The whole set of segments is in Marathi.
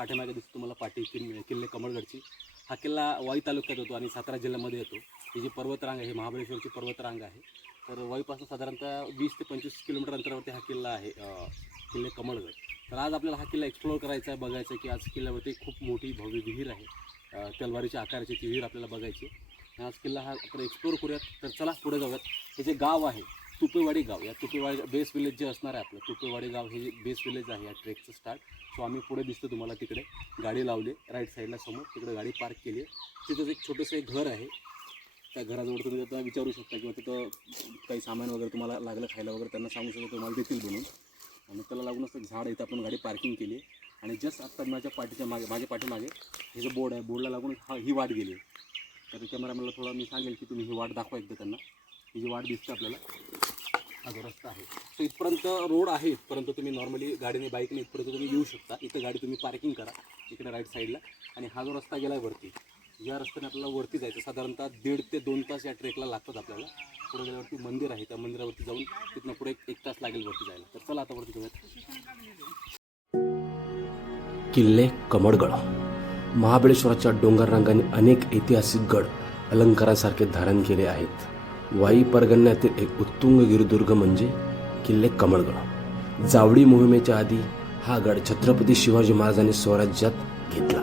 पाठीमागे दिसतो तुम्हाला पाठी किल्ले किल्ले कमळगडची. हा किल्ला वाई तालुक्यात येतो आणि सातारा जिल्ह्यामध्ये येतो. ही जी पर्वतरांग आहे महाबळेश्वरची पर्वतरांग आहे. तर वाईपासून साधारणतः वीस ते पंचवीस किलोमीटर अंतरावरती हा किल्ला आहे किल्ले कमळगड. तर आज आपल्याला हा किल्ला एक्सप्लोअर करायचा आहे बघायचं आहे की आज किल्ल्यावरती खूप मोठी भव्य विहीर आहे. तलवारीच्या आकाराची ती विहीर आपल्याला बघायची आज किल्ला हा आपण एक्सप्लोअर करूयात. तर चला पुढे जाऊयात. हे जे गाव आहे तुपेवाडी गाव. या तुपेवाडी बेस विलेज जे असणार आहे आपलं तुपेवाडी गाव हे जे बेस विलेज आहे या ट्रेकचं स्टार्ट सो आम्ही पुढे दिसतो तुम्हाला तिकडे. गाडी लावली राईट साईडला समोर. तिकडे गाडी पार्क केली आहे. तिथंच एक छोटंसं एक घर आहे. त्या घराजवळ तुम्ही त्यांना विचारू शकता किंवा तिथं काही सामान वगैरे तुम्हाला लागलं खायला वगैरे त्यांना सांगू शकतो तुम्हाला देतील बनून आणि त्याला लागूनच एक झाड इथं आपण गाडी पार्किंग केली आहे. आणि जस्ट आत्ता माझ्या पाठीच्या मागे माझ्या पाठीमागे हे जे बोर्ड आहे बोर्डला लागून हा ही वाट गेली आहे. तर कॅमेरामॅनला थोडा मी सांगेल की तुम्ही ही वाट दाखवा एकदा त्यांना. ही जी वाट दिसते आपल्याला हा जो रस्ता आहे. सो इथपर्यंत रोड आहे इथपर्यंत तुम्ही नॉर्मली गाडीने बाईकने इथपर्यंत तुम्ही येऊ शकता. इथं गाडी तुम्ही पार्किंग करा इकडे राईट साईडला आणि हा जो रस्ता गेला आहे वरती या रस्त्याने आपल्याला वरती जायचं साधारणतः दीड ते दोन तास या ट्रेकला लागतात आपल्याला. पुढे गेल्यावरती मंदिर आहे त्या मंदिरावरती जाऊन तिथनं पुढे एक- तास लागेल वरती जायला. तर चला आता वरती जाऊयात. किल्ले कमळगड महाबळेश्वराच्या डोंगररांगाने अनेक ऐतिहासिक गड अलंकारासारखे धारण केले आहेत. वाई परगण्यातील एक उत्तुंग गिरिदुर्ग म्हणजे किल्ले कमळगड जावडी मोहिमेच्या आधी हा गड छत्रपती शिवाजी महाराजांनी स्वराज्यात घेतला.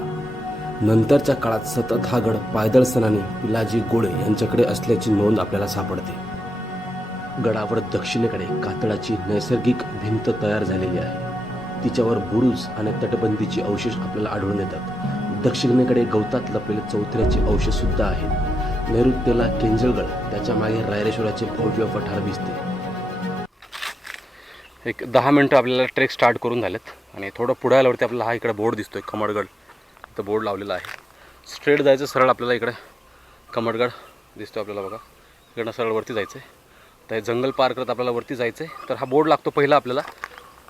नंतरच्या काळात सतत हा गड पायदळ सणाने पिलाजी गोळे यांच्याकडे असल्याची नोंद आपल्याला सापडते. गडावर दक्षिणेकडे कातळाची नैसर्गिक भिंत तयार झालेली आहे. तिच्यावर बुरुज आणि तटबंदीची अवशेष आपल्याला आढळून येतात. दक्षिणेकडे गवतात लपलेले चौथऱ्याचे अवशेष सुद्धा आहेत. नैऋत्येला केंजळगड त्याच्यामागे रायरेश्वराचे भव्य पठार दिसते. एक दहा मिनटं आपल्याला ट्रेक स्टार्ट करून झालेत. आणि थोडं पुढे आल्यावरती आपल्याला हा इकडे बोर्ड दिसतोय कमळगड. इथं बोर्ड लावलेला आहे. स्ट्रेट जायचं सरळ आपल्याला इकडे कमळगड दिसतो आपल्याला बघा. इकडनं सरळ वरती जायचं आहे तर हे जंगल पार करत आपल्याला वरती जायचं आहे तर हा बोर्ड लागतो पहिला आपल्याला.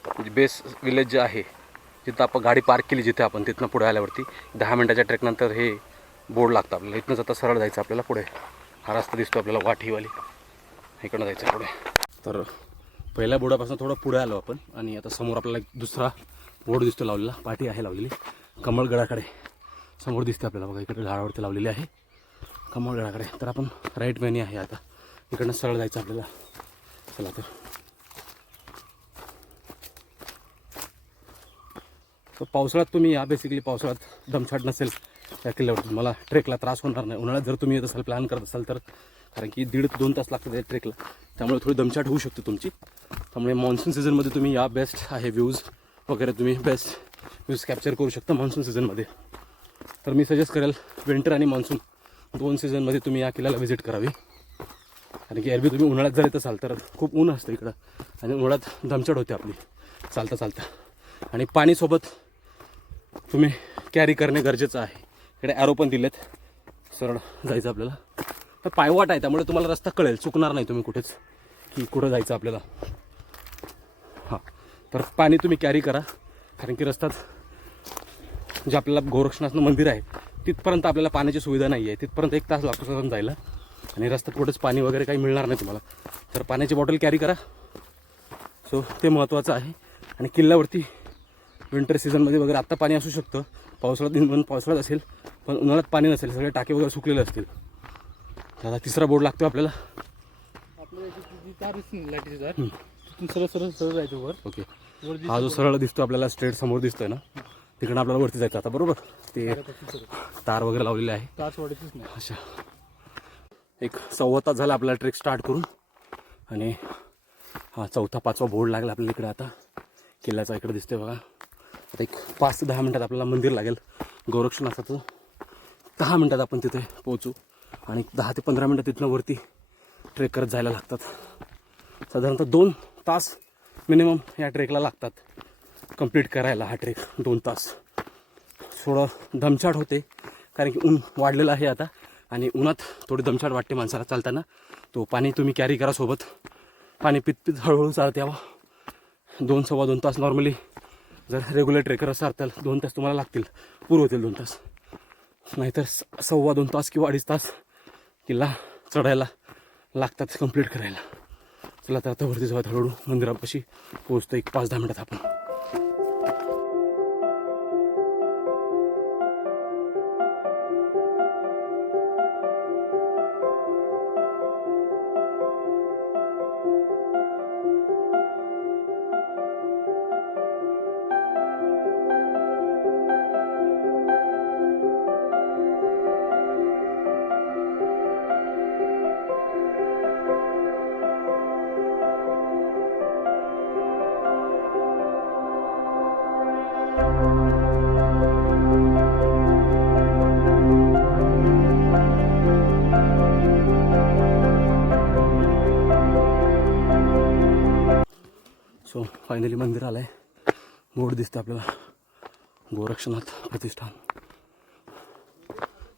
म्हणजे बेस विलेज जे आहे जिथं आपण गाडी पार्क केली जिथे आपण तिथनं पुढे आल्यावरती. दहा मिनटाच्या ट्रेकनंतर हे बोर्ड लागतं आपल्याला. इथनं जाता सरळ जायचं आपल्याला पुढे. हा रस्ता दिसतो आपल्याला वाठीवाली. इकडनं जायचं पुढे. तर पहिल्या बोर्डापासून थोडं पुढे आलो आपण. आणि आता समोर आपल्याला एक दुसरा बोर्ड दिसतो लावलेला. पाठी आहे लावलेली. कमळगडाकडे. समोर दिसते आपल्याला बघा इकडे झाडावरती लावलेली आहे. कमळगडाकडे. तर आपण राईट मॅनी आहे आता. इकडनं सरळ जायचं आपल्याला. चला तर. तर पावसाळ्यात तुम्ही या बेसिकली पावसाळ्यात दमछाट नसेल. त्या किल्ल्यावरती तुम्हाला ट्रेकला त्रास होणार नाही. उन्हाळ्यात जर तुम्ही येत असाल प्लॅन करत असाल तर कारण की दीड दोन तास लागतात या ट्रेकला त्यामुळे थोडी दमछाट होऊ शकते तुमची. त्यामुळे मान्सून सीझनमध्ये तुम्ही या बेस्ट आहे व्ह्यूज वगैरे तुम्ही बेस्ट व्ह्यूज कॅप्चर करू शकता मान्सून सीझनमध्ये तर मी सजेस्ट करेल विंटर आणि मान्सून दोन सीझनमध्ये तुम्ही या किल्ल्याला व्हिजिट करावी. कारण की एरबी तुम्ही उन्हाळ्यात जर येत असाल तर खूप ऊन असतं इकडं. आणि उन्हाळ्यात दमछाट होते आपली. चालता चालता. आणि पाणीसोबत तुम्ही कॅरी करणे गरजेचं आहे. इकडे ॲरो पण दिलेत. सरळ जायचं आपल्याला. तर पायवाट आहे त्यामुळे तुम्हाला रस्ता कळेल. चुकणार नाही तुम्ही कुठेच. की कुठं जायचं आपल्याला. हां. तर पाणी तुम्ही कॅरी करा. कारण की रस्त्यात जे आपल्याला गोरक्षनाथनं मंदिर आहे तिथपर्यंत आपल्याला पाण्याची सुविधा नाही आहे तिथपर्यंत एक तास लागतो साधारण जायला. आणि रस्त्यात कुठेच पाणी वगैरे काही मिळणार नाही तुम्हाला. तर पाण्याची बॉटल कॅरी करा. सो ते महत्त्वाचं आहे. आणि किल्ल्यावरती विंटर सीझनमध्ये वगैरे आत्ता पाणी असू शकतं. पावसाळ्यात पण पावसाळ्यात असेल. पण उन्हाळ्यात पाणी नसेल सगळे टाके वगैरे सुकलेले असतील. तर आता तिसरा बोर्ड लागतो आपल्याला. सरळ सरळ सरळ जायचं वर. ओके. हा जो सरळ दिसतो आपल्याला स्ट्रेट समोर दिसतोय ना तिकडनं आपल्याला वरती जायचं आता बरोबर? ते तार वगैरे लावलेले आहे. अशा एक सव्वा तास झाला आपल्याला ट्रेक स्टार्ट करून. आणि हा चौथा पाचवा बोर्ड लागला आपल्याला इकडे आता. किल्ल्याचा इकडे दिसतोय बघा. आता एक पाच ते दहा मिनटात आपल्याला मंदिर लागेल. गोरक्षनाथाचं दहा मिनटात आपण तिथे पोहोचू. आणि दहा ते पंधरा मिनटं तिथनं वरती ट्रेक करत जायला लागतात. साधारणतः दोन तास मिनिमम या ट्रेकला लागतात. कंप्लीट करायला हा ट्रेक दोन तास. थोडं दमछाट होते कारण की ऊन वाढलेलं आहे आता. आणि उन्हात थोडी दमछाट वाटते माणसाला चालताना. तो पाणी तुम्ही कॅरी करा सोबत. पाणी पित पित हळूहळू चालत यावं. दोन सव्वा दोन तास नॉर्मली जर रेग्युलर ट्रेकर असाल तर दोन तास तुम्हाला लागतील. पूर्व होतील दोन तास. नाहीतर स- सव्वा दोन तास किंवा अडीच तास किल्ला चढायला लागतात कंप्लीट करायला. चला तर आता वरती जाऊयात हळूहळू. मंदिरापाशी पोहोचतो एक पाच दहा मिनटात आपण. फायनली मंदिर आलं आहे बोर्ड दिसतं आपल्याला. गोरक्षनाथ प्रतिष्ठान.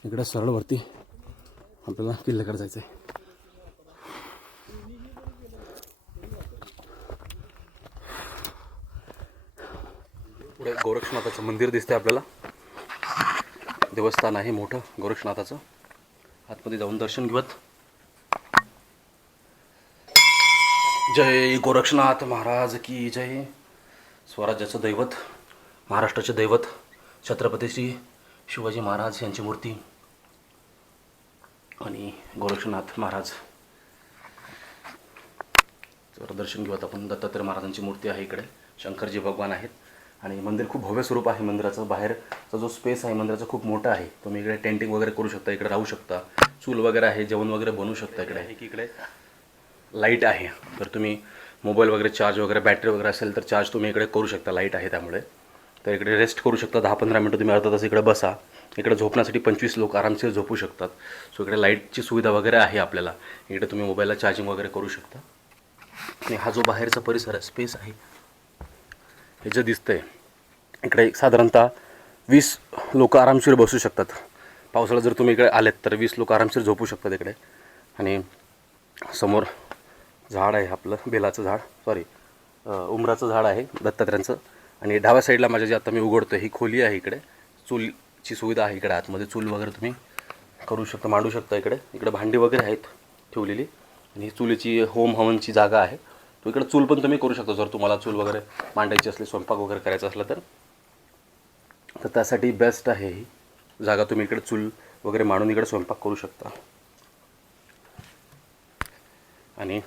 इकडे सरळवरती आपल्याला किल्ल्याकडे जायचं आहे पुढे गोरक्षनाथाचं मंदिर दिसतंय आपल्याला. देवस्थान आहे मोठं गोरक्षनाथाचं. आतमध्ये जाऊन दर्शन घेऊयात. जय गोरक्षनाथ महाराज की जय. स्वराज्याचं दैवत महाराष्ट्राचे दैवत छत्रपती श्री शिवाजी महाराज यांची मूर्ती आणि गोरक्षनाथ महाराज. तर दर्शन घेऊयात आपण. दत्तात्रय महाराजांची मूर्ती आहे इकडे. शंकरजी भगवान आहेत. आणि मंदिर खूप भव्य स्वरूप आहे मंदिराचं. बाहेरचा जो स्पेस आहे मंदिराचा खूप मोठा आहे. तुम्ही इकडे टेंटिंग वगैरे करू शकता इकडे राहू शकता. चूल वगैरे आहे जेवण वगैरे बनवू शकता इकडे की इकडे. लाइट आहे. तर तुम्ही मोबाईल वगैरे चार्ज वगैरे बॅटरी वगैरे असेल तर चार्ज तुम्ही इकडे करू शकता लाइट आहे त्यामुळे. तर इकडे रेस्ट करू शकता दहा पंधरा मिनटं तुम्ही अर्धा तास इकडे बसा. इकडे झोपण्यासाठी पंचवीस लोक आरामशीर झोपू शकतात. सो इकडे लाईटची सुविधा वगैरे आहे आपल्याला. इकडे तुम्ही मोबाईलला चार्जिंग वगैरे करू शकता. आणि हा जो बाहेरचा परिसर आहे स्पेस आहे हे जे दिसतंय इकडे साधारणतः वीस लोक आरामशीर बसू शकतात. पावसाळ्यात जर तुम्ही इकडे आलेत तर वीस लोक आरामशीर झोपू शकतात इकडे. आणि समोर झाड आहे आपलं बेलाचं झाड. सॉरी उमराचं झाड आहे दत्तात्र्यांचं. आणि डाव्या साईडला माझ्या जे आता मी उघडतो ही खोली आहे इकडे. चूलची सुविधा आहे इकडे आतमध्ये. चूल वगैरे तुम्ही करू शकता मांडू शकता इकडे. इकडे भांडी वगैरे आहेत ठेवलेली. आणि ही चुलीची होम हवनची जागा आहे. तो इकडे चूल पण तुम्ही करू शकता. जर तुम्हाला चूल वगैरे मांडायची असली स्वयंपाक वगैरे करायचा असला तर. तर त्यासाठी बेस्ट आहे ही जागा. तुम्ही इकडे चूल वगैरे मांडून इकडे स्वयंपाक करू शकता. आणि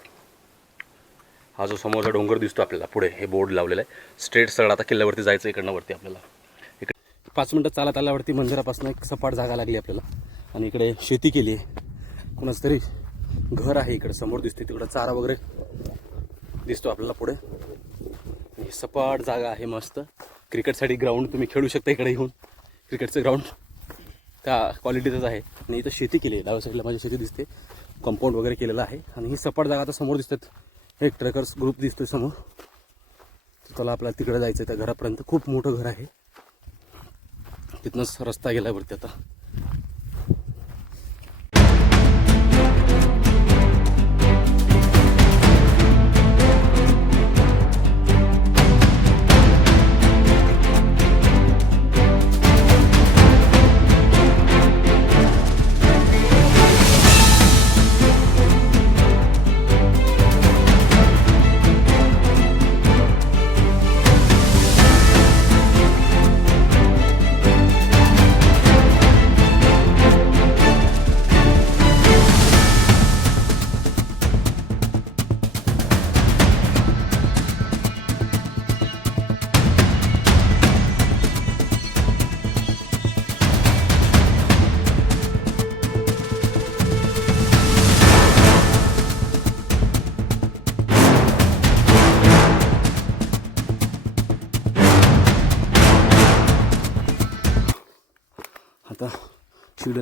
हा जो समोरचा डोंगर दिसतो आपल्याला पुढे हे बोर्ड लावलेलं आहे. स्ट्रेट सरळ आता किल्ल्यावरती जायचं इकडनं वरती आपल्याला. इकडे पाच मिनटं चालत आल्यावरती मंदिरापासून एक सपाट जागा लागली आपल्याला. आणि इकडे शेती केली आहे. कुणाचं तरी घर आहे इकडे समोर दिसते तिकडं चारा वगैरे दिसतो आपल्याला पुढे. ही सपाट जागा आहे मस्त. क्रिकेटसाठी ग्राउंड तुम्ही खेळू शकता इकडे येऊन. क्रिकेटचं ग्राउंड त्या क्वालिटीचंच आहे. आणि इथं शेती केली आहे. डाव्या साईडला माझी शेती दिसते. कंपाऊंड वगैरे केलेलं आहे. आणि ही सपाट जागा आता समोर दिसतात. एक ट्रेकर्स ग्रुप दिसतोय समोर. त्याला आपल्याला तिकडे जायचं आहे त्या घरापर्यंत खूप मोठं घर आहे. तिथनंच रस्ता गेला वरती आता.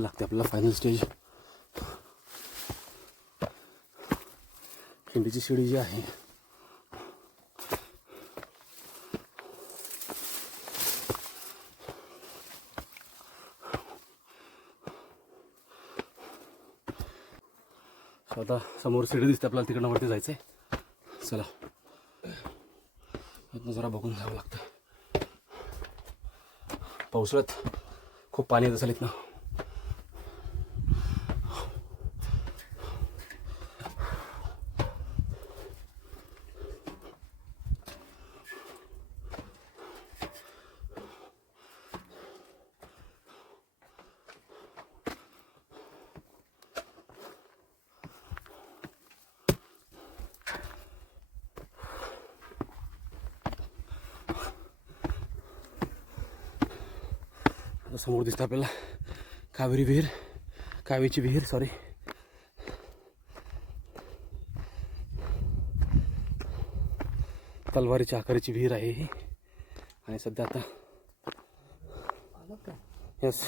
शिडी लागते आपल्याला फायनल स्टेज खिंडीची शिडी जी आहे. आता समोर शिडी दिसते आपल्याला तिकडनं वरती जायचंय. चला. इथनं जरा बघून जावं लागतं. पावसाळ्यात खूप पाणी येत असेल इथनं. समोर दिसतं आपल्याला. कावेरी विहीर कावेची विहीर सॉरी तलवारीच्या आकाराची विहीर आहे ही. आणि सध्या आता येस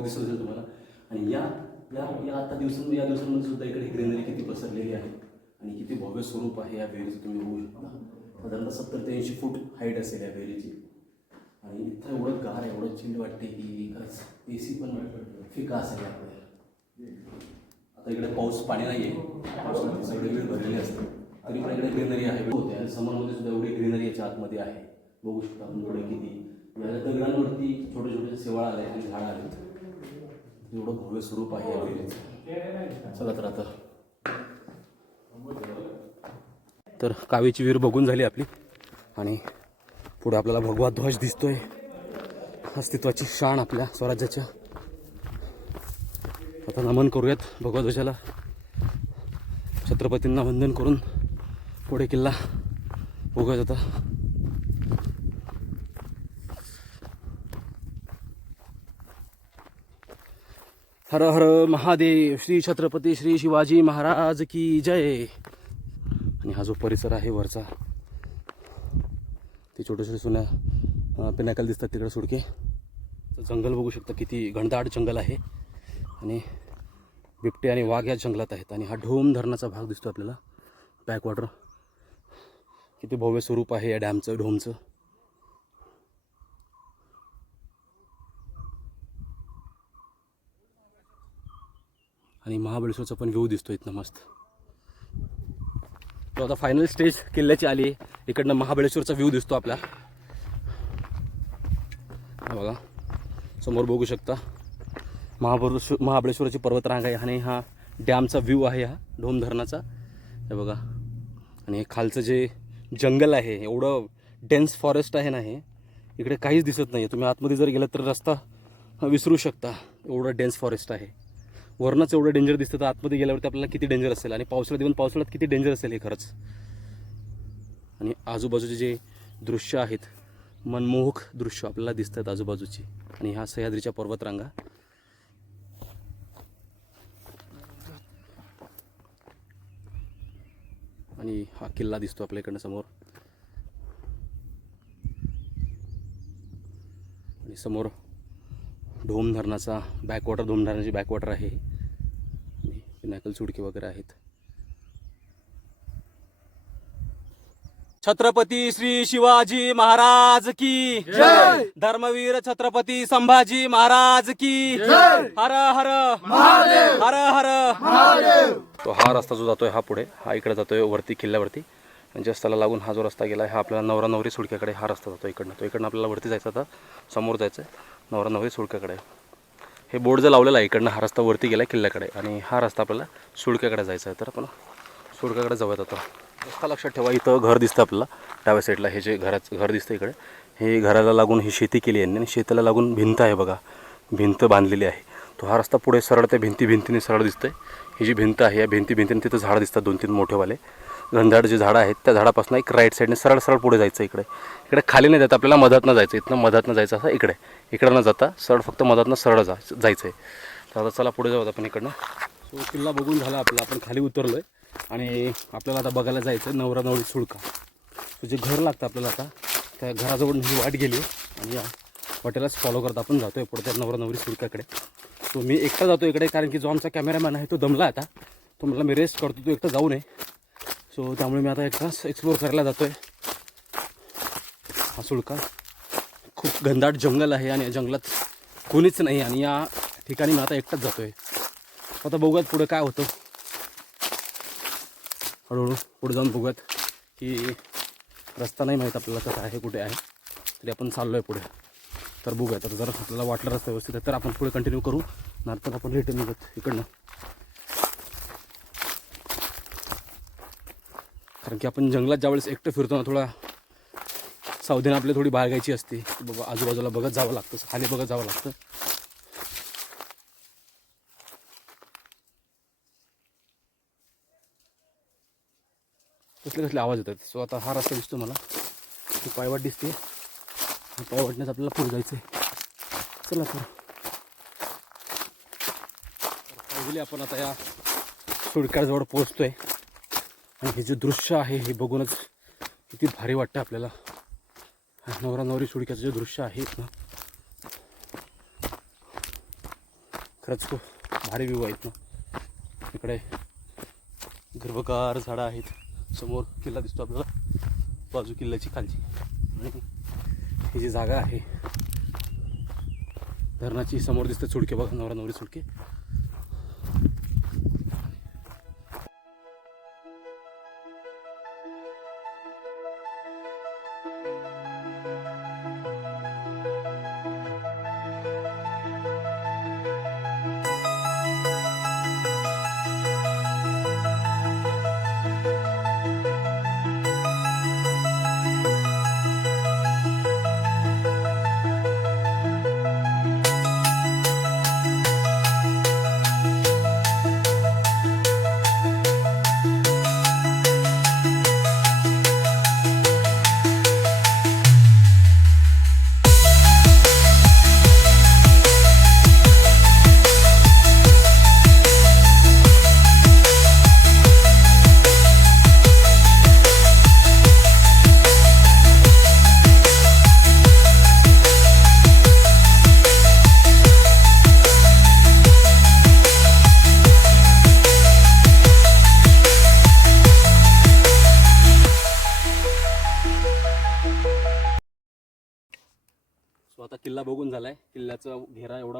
फॉग दिसत असेल तुम्हाला. आणि या या या आता दिवसां या दिवसांमध्ये सुद्धा इकडे ग्रीनरी किती पसरलेली आहे आणि किती भव्य स्वरूप आहे या विहिरीचं तुम्ही बघू शकता. साधारणतः सत्तर ते ऐंशी फूट हाईट असेल या विहिरीची आणि इथं एवढं गार एवढं चिंड वाटते की ए सी पण फिका असेल आपल्याला आता इकडे पाऊस पाणी नाही आहे पावसामध्ये सगळे वेळ भरलेले असते तरी पण इकडे ग्रीनरी आहे. होते आणि समोरमध्ये सुद्धा एवढी ग्रीनरी याच्या आतमध्ये आहे. बघू शकता आपण पुढे किती. या दगडांवरती छोटे छोटे शेवाळ आले आणि झाडं आले. एवढं भव्य स्वरूप आहे चला तर आता. तर कावेची विहीर बघून झाली आपली. आणि पुढे आपल्याला भगवा ध्वज दिसतोय. अस्तित्वाची शान आपल्या स्वराज्याच्या. आता नमन करूयात भगवा ध्वजाला. छत्रपतींना वंदन करून पुढे किल्ला बघूयात आता हर हर महादेव श्री छत्रपती श्री शिवाजी महाराज की जय. आणि हा जो परिसर आहे वरचा ते छोटे छोटे सुन्या पिनाकल दिसतात तिकडे सुडके. तर जंगल बघू शकता किती घनदाट जंगल आहे. आणि बिबटे आणि वाघ या जंगलात आहेत. आणि हा ढोम धरणाचा भाग दिसतो आपल्याला. बॅकवॉटर किती भव्य स्वरूप आहे या डॅमचं ढोमचं. आणि महाबळेश्वरचा पण व्ह्यू दिसतो इथनं मस्त. तो आता फायनल स्टेज किल्ल्याची आली आहे. इकडनं महाबळेश्वरचा व्ह्यू दिसतो आपला. बघा. समोर बघू शकता. महाबळेश्वर महाबळेश्वराची पर्वतरांग आहे आणि हा डॅमचा व्ह्यू आहे हा ढोम धरणाचा हे बघा. आणि हे खालचं जे जंगल आहे एवढं डेन्स फॉरेस्ट आहे ना हे इकडे काहीच दिसत नाही तुम्ही आतमध्ये जर गेलं तर रस्ता विसरू शकता. एवढं डेन्स फॉरेस्ट आहे. वरनंच एवढं डेंजर दिसतं तर आतमध्ये गेल्यावरती आपल्याला किती डेंजर असेल? आणि पावसाळ्यात येऊन पावसाळ्यात किती डेंजर असेल हे खरंच? आणि आजूबाजूचे जे दृश्य आहेत मनमोहक दृश्य आपल्याला दिसतात आजूबाजूची. आणि ह्या सह्याद्रीच्या पर्वतरांगा. आणि हा किल्ला दिसतो आपल्या इकडनं समोर. आणि समोर ढोम धरणाचा बॅकवॉटर धोम धरणाची बॅकवॉटर आहे. पिनाकल चुडके वगैरे आहेत. छत्रपती श्री शिवाजी महाराज की. जय! धर्मवीर छत्रपती संभाजी महाराज की. जय! हर हर महादेव! हर हर तो हा रस्ता जो जातोय हा पुढे हा इकडे जातोय वरती किल्ल्यावरती. आणि जस्ताला लागून हा जो रस्ता गेला आहे हा आपल्याला नवरा नवरी सुडक्याकडे हा रस्ता जातो इकडनं. तो इकडनं आपल्याला वरती जायचा आता समोर जायचं आहे नवरा नवरी सुडक्याकडे. हे बोर्ड जर लावलेला आहे इकडनं हा रस्ता वरती गेला किल्ल्याकडे आणि हा रस्ता आपल्याला सुडक्याकडे जायचा आहे. तर आपण सुडक्याकडे जाऊयात आता. रस्ता लक्षात ठेवा इथं घर दिसतं आपल्याला. डाव्या साईडला हे जे घराचं घर दिसतं इकडे हे घराला लागून ही शेती केली आहे आणि शेताला लागून भिंत आहे बघा. भिंत बांधलेली आहे. तो हा रस्ता पुढे सरळ त्या भिंती भिंतीने सरळ दिसतंय. ही जी भिंत आहे या भिंती भिंतीने तिथं झाडं दिसतात दोन तीन मोठेवाले. घनदाट जे झाडं आहेत त्या झाडापासून एक राईट साईडने सरळ सरळ पुढे जायचं इकडे. इकडे खाली नाही जात आपल्याला मधातनं जायचं इथनं मधातनं जायचं असं इकडे. इकडं न जाता सरळ फक्त मधातनं सरळ जा जायचं आहे तर आता चला पुढे जाऊ आपण इकडनं. तो किल्ला बघून झाला आपला आपण खाली उतरलो आहे आणि आपल्याला आता बघायला जायचं नवरा नवरी सुळका. जे घर लागतं आपल्याला आता त्या घराजवळ ही वाट गेली आणि या वाटेलाच फॉलो करत आपण जातो आहे पुढे त्या नवरा नवरी सुळकाकडे सो मी एकटा जातो इकडे कारण की जो आमचा कॅमेरामॅन आहे तो दमला आता. तो मला मी रेस्ट करतो तो एकटा जाऊ नये. सो त्यामुळे मी आता एकटाच एक्सप्लोर करायला जातो आहे हा सुळका. खूप घनदाट जंगल आहे आणि या जंगलात कोणीच नाही आणि या ठिकाणी मी आता एकटाच जातो आहे आता बघूयात पुढे काय होतं. हळूहळू पुढे जाऊन बघूयात की रस्ता नाही माहीत आपल्याला कसा आहे कुठे आहे. तरी आपण चाललो आहे पुढे. तर बघूया तर जर आपल्याला वाटलं रस्ता व्यवस्थित आहे तर आपण पुढे कंटिन्यू करू. नंतर आपण रिटर्न निघत इकडनं. कारण की आपण जंगलात ज्यावेळेस एकटं फिरतो ना थोडा सावधान आपल्याला थोडी बाळगायची असते. की बाबा आजूबाजूला बघत जावं लागतं खाली बघत जावं लागतं. कसले कसले आवाज येतात. सो आता हा रस्ता दिसतो मला. ही पायवाट दिसते. या पायवाटण्यात आपल्याला पुढे जायचं आहे चला तर. फायनली आपण आता या सुडक्याजवळ पोहोचतोय. आणि हे जे दृश्य आहे हे बघूनच किती भारी वाटतं आपल्याला. हा नवरा नवरी सुडक्याचं जे दृश्य आहे ना. खरंच खूप भारी व्ह्यू आहेत ना. इकडे गर्भकार झाडं आहेत. समोर किल्ला दिसतो आपल्याला. बाजू किल्ल्याची खालची. आणि ही जी जागा आहे धरणाची समोर दिसते सुडके बघा नवरा नवरी सुडके.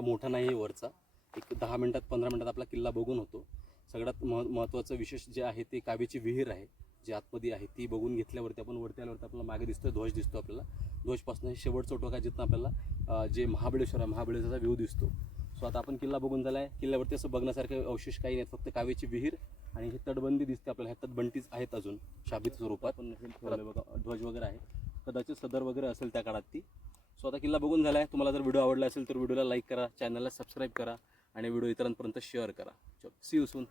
एवढा मोठा नाही आहे वरचा. एक दहा मिनिटात पंधरा मिनिटात आपला किल्ला बघून होतो. सगळ्यात मह महत्त्वाचं विशेष जे आहे ते कावेची विहीर आहे जी आतमध्ये आहे ती बघून घेतल्यावरती आपण वरती आल्यावरती आपल्याला मागे दिसतो ध्वज दिसतो आपल्याला. ध्वजपासून हे शेवटचं टोक जिथं आपल्याला जे महाबळेश्वर आहे महाबळेश्वरचा व्ह्यू दिसतो. सो आता आपण किल्ला बघून झाला आहे किल्ल्यावरती असं बघण्यासारखं अवशेष काही नाही फक्त कावेची विहीर आणि ही तटबंदी दिसते आपल्याला. ह्या तटबंदीच आहेत अजून शाबित स्वरूपात. पण ध्वज वगैरे आहे. कदाचित सदर वगैरे असेल त्या काळात ती. सो आता किल्ला बघून झाला आहे तुम्हाला जर व्हिडिओ आवडला असेल तर व्हिडिओला लाईक करा चॅनलला सबस्क्राईब करा आणि व्हिडिओ इतरांपर्यंत शेअर करा. See you soon